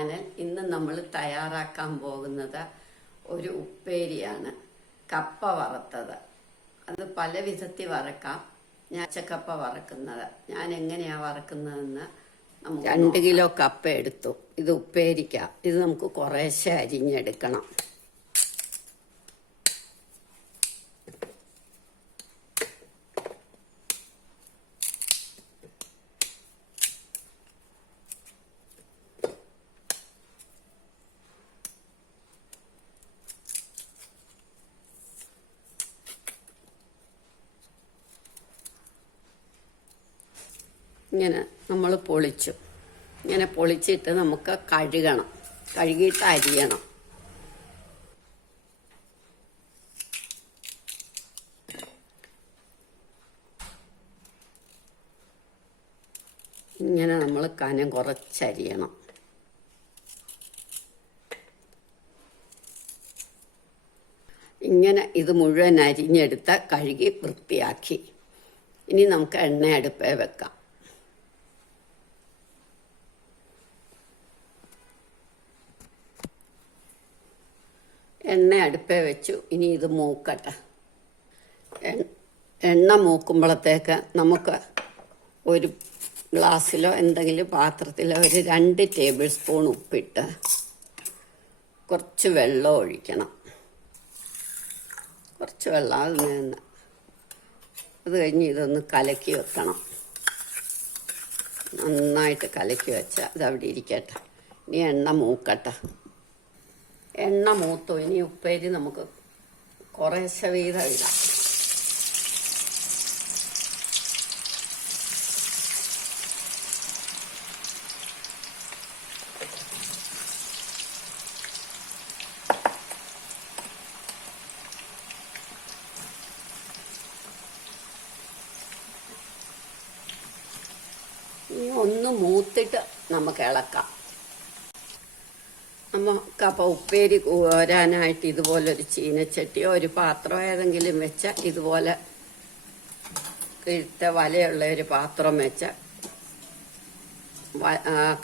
Channel. ഇന്ന് നമ്മൾ തയ്യാറാക്കാൻ പോകുന്നത് ഒരു ഉപ്പേരിയാണ്, കപ്പ വറുത്തത്. അത് പല വിധത്തിൽ വറക്കാം. ഞാൻ പച്ചക്കപ്പ വറക്കുന്നത് ഞാൻ എങ്ങനെയാണ് വറക്കുന്നതെന്ന് നമുക്ക് 2 കിലോ കപ്പ എടുത്തു. ഇത് ഉപ്പേരിക്കാം. ഇത് നമുക്ക് കുറേശ്ശെ അരിഞ്ഞെടുക്കണം. ഇങ്ങനെ നമ്മൾ പൊളിച്ചു. ഇങ്ങനെ പൊളിച്ചിട്ട് നമുക്ക് കഴുകണം. കഴുകിയിട്ട് അരിയണം. ഇങ്ങനെ നമ്മൾ കനം കുറച്ചരിയണം. ഇങ്ങനെ ഇത് മുഴുവൻ അരിഞ്ഞെടുത്ത് കഴുകി വൃത്തിയാക്കി. ഇനി നമുക്ക് എണ്ണ അടുപ്പേ വെക്കാം. എണ്ണ അടുപ്പേ വെച്ചു. ഇനി ഇത് മൂക്കട്ടെ. എണ്ണ മൂക്കുമ്പോഴത്തേക്ക് നമുക്ക് ഒരു ഗ്ലാസ്സിലോ എന്തെങ്കിലും പാത്രത്തിലോ ഒരു 2 ടേബിൾ സ്പൂൺ ഉപ്പിട്ട് കുറച്ച് വെള്ളം ഒഴിക്കണം. കുറച്ച് വെള്ളം അത് കഴിഞ്ഞ് ഇതൊന്ന് കലക്കി വെക്കണം. നന്നായിട്ട് കലക്കി വെച്ചാൽ അതവിടെ ഇരിക്കട്ടെ. ഇനി എണ്ണ മൂക്കട്ടെ. എണ്ണ മൂത്തു. ഇനി ഉപ്പേരി നമുക്ക് കുറേശ്ശെ വീതം ഇടാം. ഇനി ഒന്ന് മൂത്തിട്ട് നമുക്ക് ഇളക്കാം. നമുക്കപ്പോൾ ഉപ്പേരി കോരാനായിട്ട് ഇതുപോലൊരു ചീനച്ചട്ടിയോ ഒരു പാത്രമോ ഏതെങ്കിലും വെച്ച, ഇതുപോലെ കിഴുത്ത വലയുള്ള ഒരു പാത്രം വെച്ച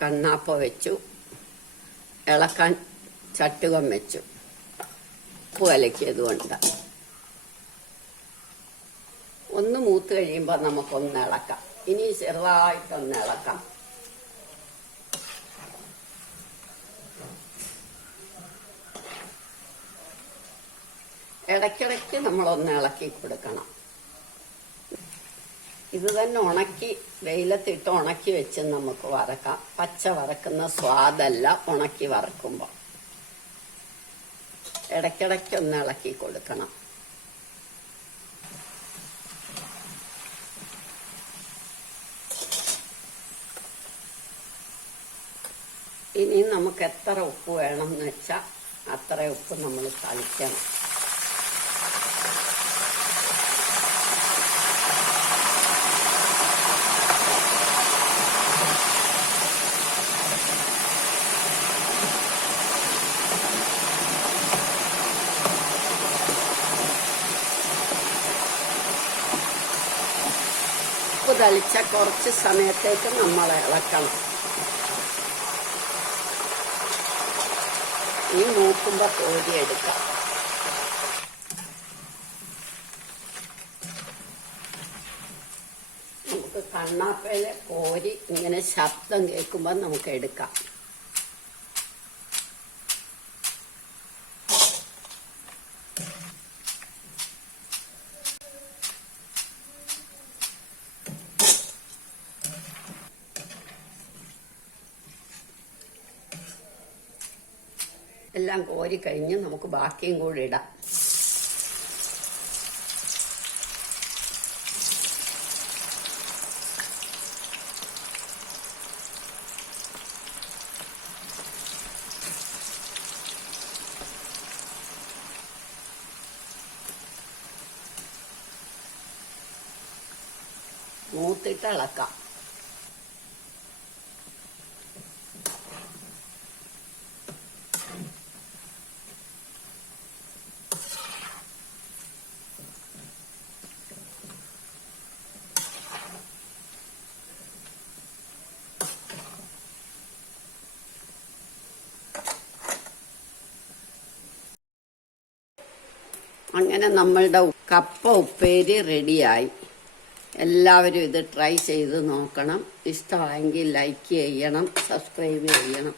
കണ്ണാപ്പ വെച്ചു. ഇളക്കാൻ ചട്ടുകം വെച്ചു. ഉപ്പ് കലക്കിയത് കൊണ്ട് ഒന്ന് മൂത്ത് കഴിയുമ്പോൾ നമുക്കൊന്ന് ഇളക്കാം. ഇനി ചെറുതായിട്ടൊന്ന് ഇളക്കാം. ഇടയ്ക്കിടയ്ക്ക് നമ്മളൊന്ന് ഇളക്കി കൊടുക്കണം. ഇത് തന്നെ ഉണക്കി വെയിലത്തിട്ട് ഉണക്കി വെച്ച് നമുക്ക് വറക്കാം. പച്ച വറക്കുന്ന സ്വാദല്ല ഉണക്കി വറക്കുമ്പോൾ. ഇടയ്ക്കിടയ്ക്കൊന്ന് ഇളക്കി കൊടുക്കണം. ഇനി നമുക്ക് എത്ര ഉപ്പ് വേണം എന്ന് വെച്ചാൽ അത്ര ഉപ്പ് നമ്മൾ തളിക്കണം. ഉപ്പ് തളിച്ച കുറച്ച് സമയത്തേക്ക് നമ്മൾ ഇളക്കണം. ഈ മൂക്കുമ്പോൾ കോരിയെടുക്കാം. നമുക്ക് കണ്ണാപ്പയിലെ കോരി ഇങ്ങനെ ശബ്ദം കേൾക്കുമ്പോൾ നമുക്ക് എടുക്കാം. എല്ലാം കോരി കഴിഞ്ഞ് നമുക്ക് ബാക്കിയും കൂടി ഇടാം. മൂത്തിട്ട് ഇളക്കാം. അങ്ങനെ നമ്മളുടെ കപ്പ ഉപ്പേരി റെഡിയായി. എല്ലാവരും ഇത് ട്രൈ ചെയ്ത് നോക്കണം. ഇഷ്ടമായെങ്കിൽ ലൈക്ക് ചെയ്യണം, സബ്സ്ക്രൈബ് ചെയ്യണം.